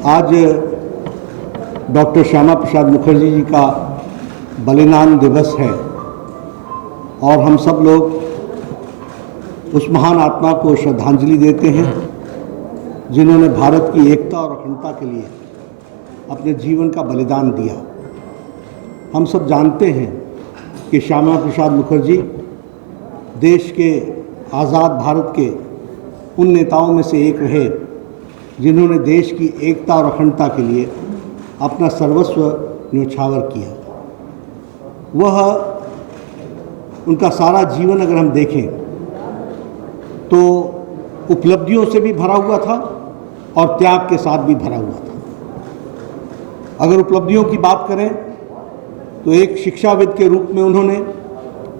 आज डॉक्टर श्यामा प्रसाद मुखर्जी जी का बलिदान दिवस है और हम सब लोग उस महान आत्मा को श्रद्धांजलि देते हैं जिन्होंने भारत की एकता और अखंडता के लिए अपने जीवन का बलिदान दिया। हम सब जानते हैं कि श्यामा प्रसाद मुखर्जी देश के आज़ाद भारत के उन नेताओं में से एक रहे जिन्होंने देश की एकता और अखंडता के लिए अपना सर्वस्व न्योछावर किया। वह उनका सारा जीवन अगर हम देखें तो उपलब्धियों से भी भरा हुआ था और त्याग के साथ भी भरा हुआ था। अगर उपलब्धियों की बात करें तो एक शिक्षाविद के रूप में उन्होंने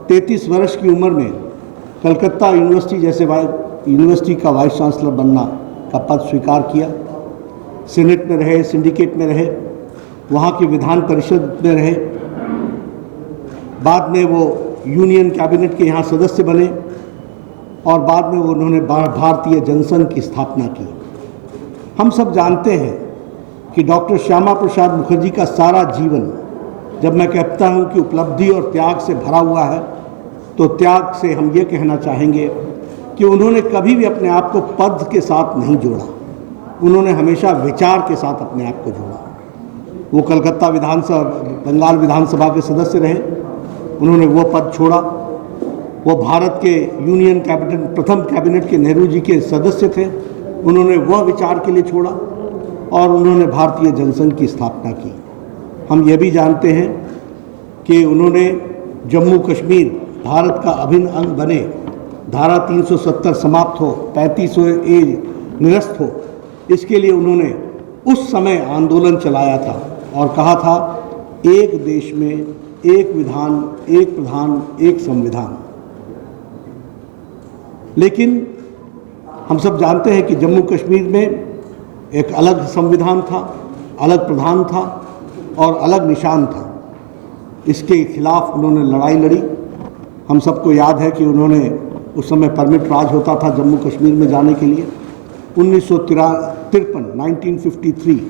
33 वर्ष की उम्र में कलकत्ता यूनिवर्सिटी जैसे यूनिवर्सिटी का वाइस चांसलर बनना का पद स्वीकार किया। सीनेट में रहे, सिंडिकेट में रहे, वहाँ की विधान परिषद में रहे, बाद में वो यूनियन कैबिनेट के यहाँ सदस्य बने और बाद में वो उन्होंने भारतीय जनसंघ की स्थापना की। हम सब जानते हैं कि डॉक्टर श्यामा प्रसाद मुखर्जी का सारा जीवन, जब मैं कहता हूँ कि उपलब्धि और त्याग से भरा हुआ है, तो त्याग से हम ये कहना चाहेंगे कि उन्होंने कभी भी अपने आप को पद के साथ नहीं जोड़ा। उन्होंने हमेशा विचार के साथ अपने आप को जोड़ा। वो कलकत्ता बंगाल विधानसभा के सदस्य रहे, उन्होंने वो पद छोड़ा। वो भारत के यूनियन कैबिनेट, प्रथम कैबिनेट के नेहरू जी के सदस्य थे, उन्होंने वह विचार के लिए छोड़ा और उन्होंने भारतीय जनसंघ की स्थापना की। हम ये भी जानते हैं कि उन्होंने जम्मू कश्मीर भारत का अभिन्न अंग बने, धारा 370 समाप्त हो, 35A निरस्त हो, इसके लिए उन्होंने उस समय आंदोलन चलाया था और कहा था एक देश में एक विधान, एक प्रधान, एक संविधान। लेकिन हम सब जानते हैं कि जम्मू कश्मीर में एक अलग संविधान था, अलग प्रधान था और अलग निशान था। इसके खिलाफ उन्होंने लड़ाई लड़ी। हम सबको याद है कि उन्होंने उस समय परमिट राज होता था जम्मू कश्मीर में जाने के लिए। 1953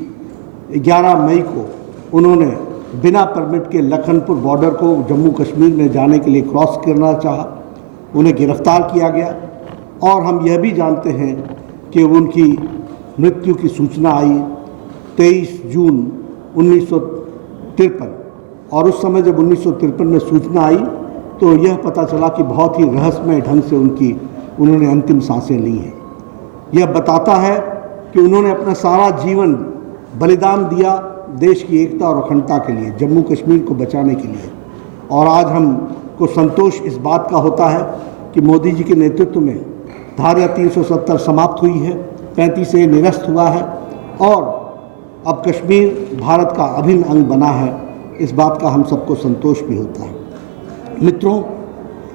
11 मई को उन्होंने बिना परमिट के लखनपुर बॉर्डर को जम्मू कश्मीर में जाने के लिए क्रॉस करना चाहा। उन्हें गिरफ्तार किया गया और हम यह भी जानते हैं कि उनकी मृत्यु की सूचना आई 23 जून 1953। और उस समय जब 1953 में सूचना आई तो यह पता चला कि बहुत ही रहस्यमय ढंग से उन्होंने अंतिम सांसें ली हैं। यह बताता है कि उन्होंने अपना सारा जीवन बलिदान दिया देश की एकता और अखंडता के लिए, जम्मू कश्मीर को बचाने के लिए। और आज हमको संतोष इस बात का होता है कि मोदी जी के नेतृत्व में धारा 370 समाप्त हुई है, 35A निरस्त हुआ है और अब कश्मीर भारत का अभिन्न अंग बना है। इस बात का हम सबको संतोष भी होता है। मित्रों,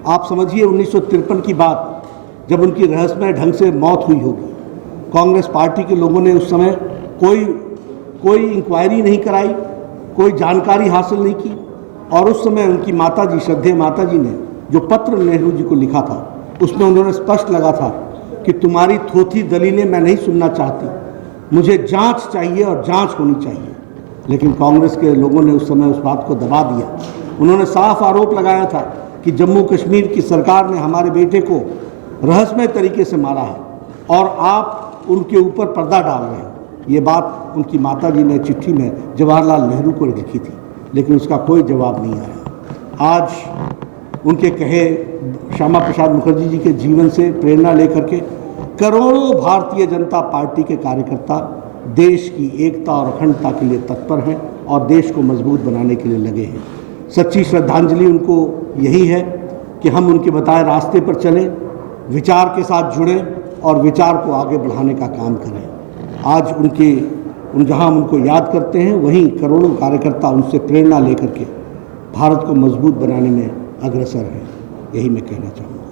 आप समझिए 1953 की बात, जब उनकी रहस्यमय ढंग से मौत हुई होगी, कांग्रेस पार्टी के लोगों ने उस समय कोई इंक्वायरी नहीं कराई, कोई जानकारी हासिल नहीं की। और उस समय उनकी माताजी, श्रद्धेय माताजी ने जो पत्र नेहरू जी को लिखा था, उसमें उन्होंने स्पष्ट लगा था कि तुम्हारी थोथी दलीलें मैं नहीं सुनना चाहती, मुझे जांच चाहिए और जांच होनी चाहिए। लेकिन कांग्रेस के लोगों ने उस समय उस बात को दबा दिया। उन्होंने साफ आरोप लगाया था कि जम्मू कश्मीर की सरकार ने हमारे बेटे को रहस्यमय तरीके से मारा है और आप उनके ऊपर पर्दा डाल रहे हैं। ये बात उनकी माताजी ने चिट्ठी में जवाहरलाल नेहरू को लिखी थी, लेकिन उसका कोई जवाब नहीं आया। आज उनके कहे श्यामा प्रसाद मुखर्जी जी के जीवन से प्रेरणा लेकर के करोड़ों भारतीय जनता पार्टी के कार्यकर्ता देश की एकता और अखंडता के लिए तत्पर हैं और देश को मजबूत बनाने के लिए लगे हैं। सच्ची श्रद्धांजलि उनको यही है कि हम उनके बताए रास्ते पर चलें, विचार के साथ जुड़ें और विचार को आगे बढ़ाने का काम करें। आज जहां हम उनको याद करते हैं, वहीं करोड़ों कार्यकर्ता उनसे प्रेरणा लेकर के भारत को मजबूत बनाने में अग्रसर हैं। यही मैं कहना चाहूँगा।